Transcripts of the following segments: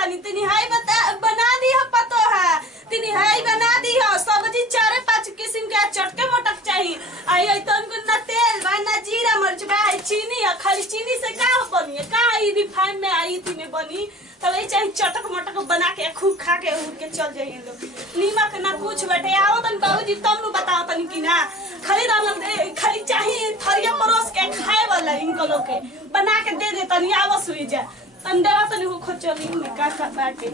तनी तनी हाई बना दी हो पतो है तनी हाई बना दी हो सब्जी 4-5 किस्म के चटके मटक चाहिए आई आई तनको ना तेल बा ना जीरा मर्च बा चीनी है खाली चीनी से का बनी है का ई रिफाइन में आई थी में बनी तब ये चाहिए चटक मटक बना के खूब खा के उड़ के चल जाइए लोग नीमक ना कुछ बैठे आओ तन बाबूजी तुम नु बताओ तन कि ना खाली खाली चाहिए थरिया परोस के खाए वाला इनको लोग के बना के दे दे तनी आवस हुई जा तन देवा तनी हो खोचली में का बाटे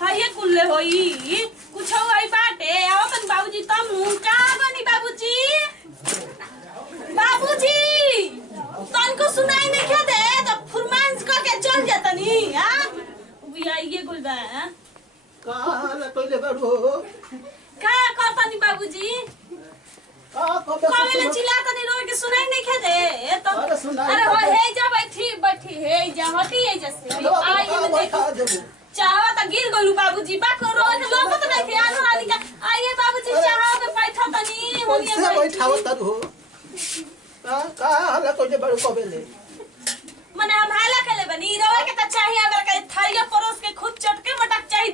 हां ये कुल्ले होई कुछ होई बाटे आओ तन बाबूजी तुम का बनी बाबूजी बाबूजी तनको सुनाई नहीं क्या दे तो फरमाइश करके चल जातनी हां बिया ये गुल बा का ला कइले बाड़ू का करतनी बाबूजी कबे चिल्लातनी रोए के सुनाई नहीं क्या दे तो अरे हो हे जा बैठी हे जा हटी हे जैसे आई में देखो चाहवा त गिर गलू बाबूजी बा को रोए लोग तो नहीं ध्यान वाली का आइए बाबूजी चाहवा पे बैठा तनी होनिए बैठाव तर हो का हाला कइले बाड़ू कबेले मने हम हाला केले बनी रोए के त चाहिए अगर के थरिया परोस के खूब चटके मटक चाहिए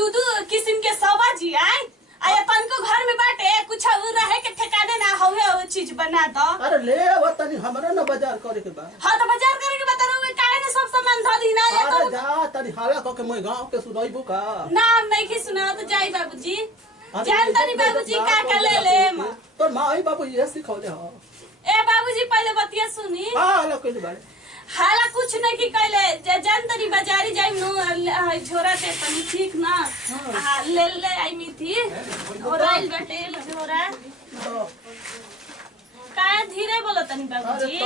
दू किस्म के सब्जी आई आया तनको घर में बाटे कुछ रहे के ठिकाने ना होवे वो चीज बना दो अरे ले वतनी हमरा ना बाजार करे के बा हां तो बाजार करे के बता रहो काहे ने सब सामान ध दी ना अरे जा तनी हाला क के मैं गांव के सुनाइबू का नाम नहीं की सुना तो जाई बाबूजी जान तनी बाबूजी का ले ले तो माई बाबू ये सिखौले हो ए बाबूजी पहले बतिया सुनी हां हाला कइले बाड़े हाला कुछ नहीं की कहले जान तनी बाजारी जाई नो झोरा से तनी ठीक ना हां ले आई मी थी और आइल बेटे झोरा का धीरे बोलो तनी बाबूजी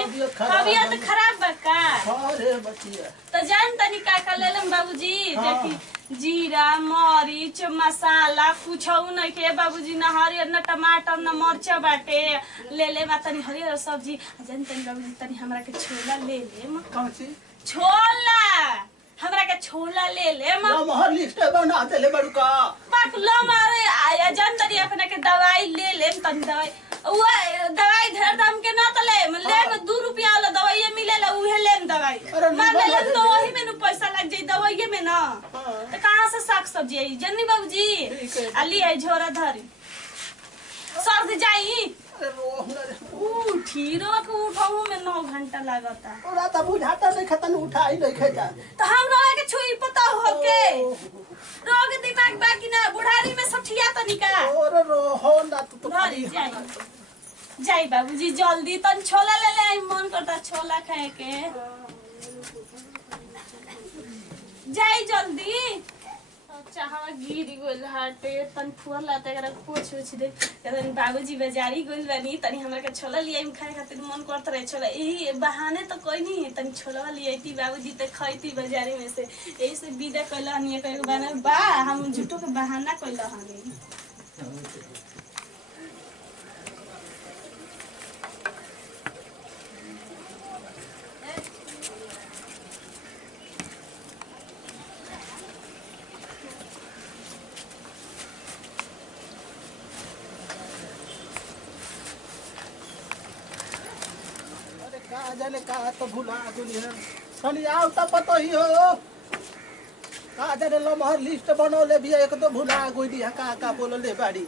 तबीयत खराब बा का अरे बचिया तो जान तनी का ले लेम बाबूजी देखी जीरा मरीच मसाला कुछ नहीं के बाबूजी ना हरियर ना टमाटर ना मरचा बाटे ले बा तनी हरियर सब्जी जान तनी बाबूजी तनी हमरा के छोला ले ले कौन सी छोला हमरा के छोला ले ले महर लिस्ट बना दे ले बड़ू का पाक लो मारे आया जान तनी अपने के दवाई ले ले तनी दवाई वो दवाई धर दाम के ना तले ले में 2 रुपया वाला दवाई मिलेला उहे ले दवाई मान ले तो वही में पैसा लग जाई दवाई में ना तो कहां से साग सब्जी आई जन्नी बाबूजी अली आई झोरा धरी सर्द जाई उठी रोक उठाऊ में 9 घंटा लागता ओरा त बुझाता नहीं खतन उठाई नहीं खेता तो हम रोए के छुई पता हो के रोग दिमाग बाकी ना बुढ़ारी में सठिया तनिका और हो ना तू घरी जाई बाबूजी जल्दी तन छोला ले ले मन करता छोला खाए के जाई जल्दी चाहवा गिर गोल हाटे तन फुआ लाते अगर पूछ दे तनी बाबूजी बाजारी गोल बनी तनी हमरा के छोला लिया खाए खातिर मन करत रहे छोला यही बहाने तो कोई नहीं तनी छोला लियाती बाबूजी ते खैती बाजारी में से यही से विदा कइला हनी कहे बना बा हम झूठो के बहाना कइला हनी जाने का तो भुला दुनिया कनी आओ त पतो ही हो का जाने लमहर लिस्ट बनौले भी एक तो भुला गोइडी का बोलले बाड़ी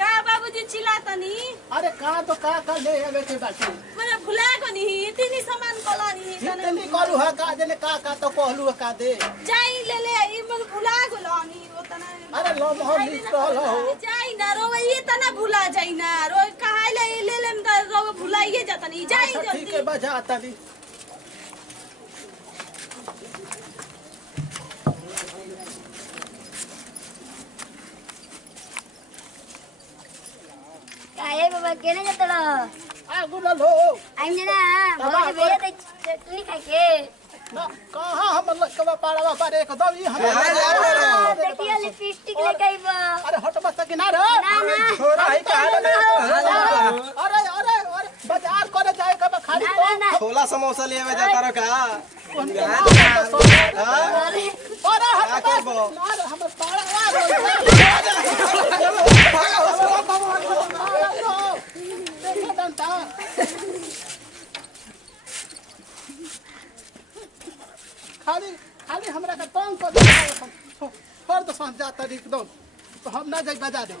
का बाबूजी चिल्लातनी अरे का तो का ले आवे के बाटी मने भुला गनी इतनी सामान कलानी इतनी करू है का जाने का तो कहलू का दे जाई ले ले ई मन भुला गलानी ओतना अरे लमहर लिस्ट हो जाई ना रो ये तना भुला जाई ना रो कहाई ले लेम त रो भुलाइए जतनी जाई जल्दी ठीक है बजा तनी काहे बाबा केने जतलो आ गुना लो आइम जना भोज भैया त चटनी खाए के ना कहां हम लकवा पाड़वा पारे एक दम ई हम देखिए लिपस्टिक लेके आइबो अरे हट मत किनारे ना ना छोरा ही अरे बाजार करे जाए का खाली ना छोला समोसा ले आवे जाता रो का अरे हट मार हम पाड़वा देखो दंता खाली खाली हमरा के तंग कर दे और तो समझ जाता एकदम तो हम ना जाई बजा दे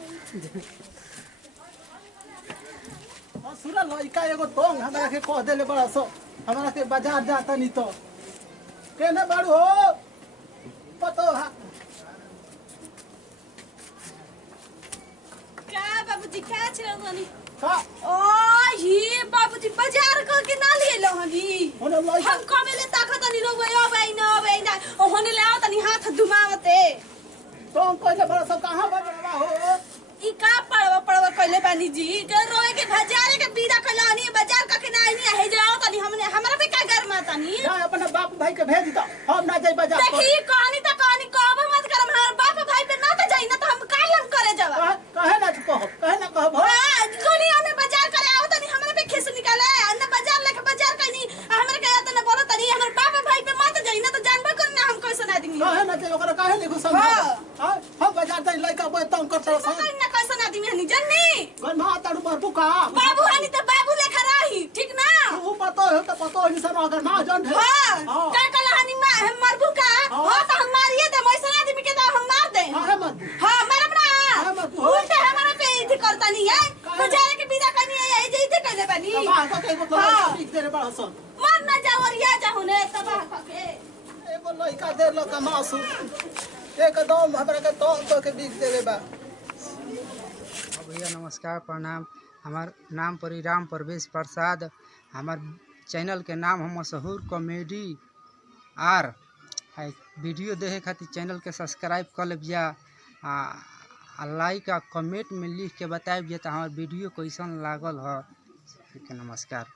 और सुना लइका एगो तंग हमरा के कह देले बड़ा सो हमरा के बाजार जाता नहीं तो केने बाड़ू हो पतो हा का बाबूजी का छिरो गनी का ओ ही बाबूजी बाजार क के ना ले लो हनी होने लइका हम कमेले ताकत नहीं रोवे अब ना ओ होने ले आओ तनी हाथ दुमावते तंग कइले बड़ा सो कहां बड़ा हो ई का पड़वा कइले बानी जी के रोए के बाजार के बीड़ा कलानी बाजार का के नाही नहीं है जाओ तनी हमने हमरा पे का घर माता नी जा अपने बाप भाई के भेज दो हम ना जाई बाजार देखी कहानी कहब मत कर हमार बाप भाई पे ना तो जाई ना तो हम का हम करे जावा कहे ना कहो हां गोलिया में बाजार करे आओ तनी हमरा पे खिस निकाले ना बाजार लेके बाजार कनी हमरा के या तने बोलो तनी हमर बाप भाई पे मत जाई ना तो जानबो कर ना हम कैसे ना दी कहे ना जे ओकरा कहे लिखो समझ हां हम बाजार जाई लइका पे तंग करत कैसे ना कैसे ना दी हनी जन्नी गन मा तारू पर बुका बाबू हनी तो बाबू लेखा रही ठीक ना तू पतो है तो पतो है सर अगर ना जान है हां का कला हनी हम मरबू का हां तो हम मारिए दे वैसे आदमी के तो हम मार दे हां मत हां मरब ना उल्टे हमारा पे इथे करता नहीं है बाजार के बीड़ा कनी है जे इथे कइले बानी तबाह तो के मतलब ठीक दे बड़ा सन मर ना जाओ और या जाओ ने तबाह के एगो लइका दे लो कमासु एकदम हमरा के तो के बीच देले बा भैया नमस्कार प्रणाम। हमार नाम परिराम प्रवेश प्रसाद। हमार चैनल के नाम हम मशहूर कॉमेडी आर वीडियो देखे खातिर चैनल के सब्सक्राइब कर लीजिए आ लाइक आ कमेंट में लिख के बताइए तो हमार वीडियो कैसन लागल है। नमस्कार।